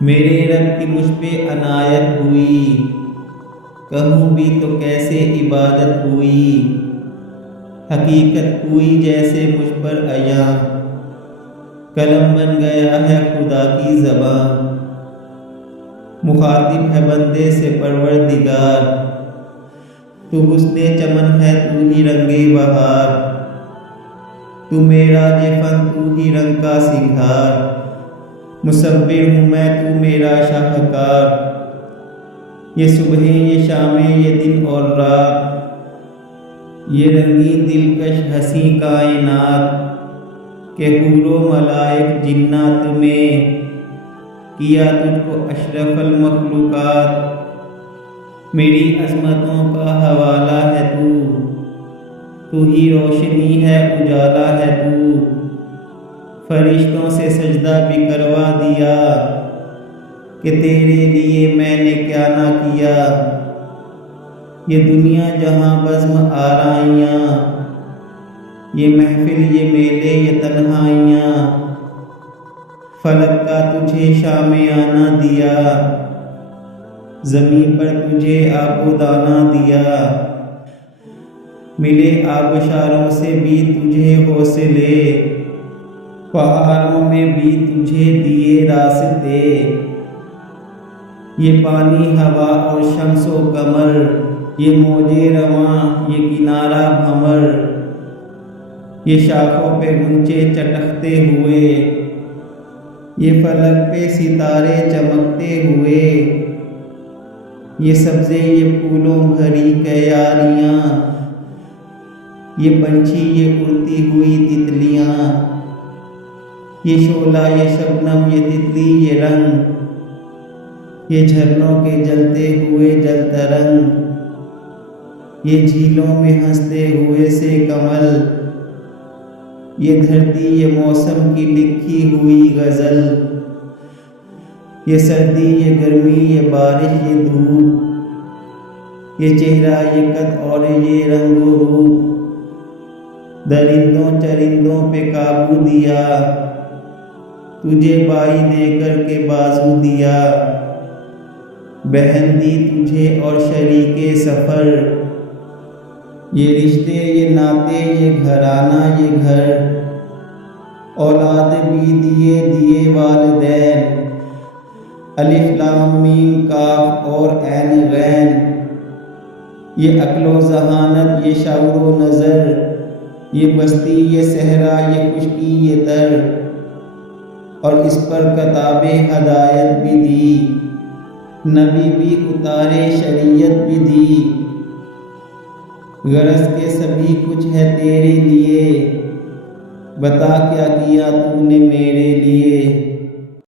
मेरे रब की मुझ पे अनायत हुई, कहूँ भी तो कैसे इबादत हुई। हकीकत हुई जैसे मुझ पर अया, कलम बन गया है खुदा की ज़बां। मुखातिब है बंदे से परवरदिगार, तू हुस्ने चमन है तू ही रंगे बहार। तू मेरा जे फन तू ही रंग का सिंगार, मुसव्विर हूँ मैं तू मेरा शाहकार। ये सुबहें ये शामें ये दिन और रात, ये रंगीन दिलकश हंसी कायनात के हूरो मलाइक जिन्नात में किया तुझको अशरफल मखलूकात। मेरी अज़मतों का हवाला है तू ही रोशनी है उजाला है तू। फरिश्तों से सजदा भी करवा दिया कि तेरे लिए मैंने क्या ना किया। ये दुनिया जहाँ बज़्म आराइयाँ, ये महफिल ये मेले ये तन्हाइयाँ, फलक का तुझे शामे आना दिया, ज़मीं पर तुझे आबो दाना दिया। मिले आबशारों से भी तुझे हौसले, पहाड़ों में भी तुझे दिए रास्ते। ये पानी हवा और शम्सो कमर, ये मौजे रवां ये किनारा भंवर, ये शाखों पे गुंचे चटकते हुए, ये फलक पे सितारे चमकते हुए। ये सब्ज़े ये फूलों भरी क्यारियाँ, ये पंछी ये उड़ती हुई तितलियाँ। ये शोला ये शबनम ये तितली ये रंग, ये झरनों के जलते हुए जल तरंग। ये झीलों में हंसते हुए से कमल, ये धरती ये मौसम की लिखी हुई गज़ल। ये सर्दी ये गर्मी ये बारिश ये धूप, ये चेहरा ये कद और ये रंगो रूप। दरिंदों चरिंदों पे काबू दिया, तुझे बाई देकर के बाजू दिया। बहन दी तुझे और शरीके सफ़र, ये रिश्ते ये नाते ये घराना ये घर। औलाद भी दिए दिए वालिदैन, अलिफ लाम मीम काफ और ऐन गैन। ये अक्लो ज़हानत ये शऊरो नज़र, ये बस्ती ये सहरा ये खुशकी ये तर। और इस पर कताबे हदायत भी दी, नबी भी उतारे शरीयत भी दी। गरज के सभी कुछ है तेरे लिए, बता क्या किया तूने मेरे लिए।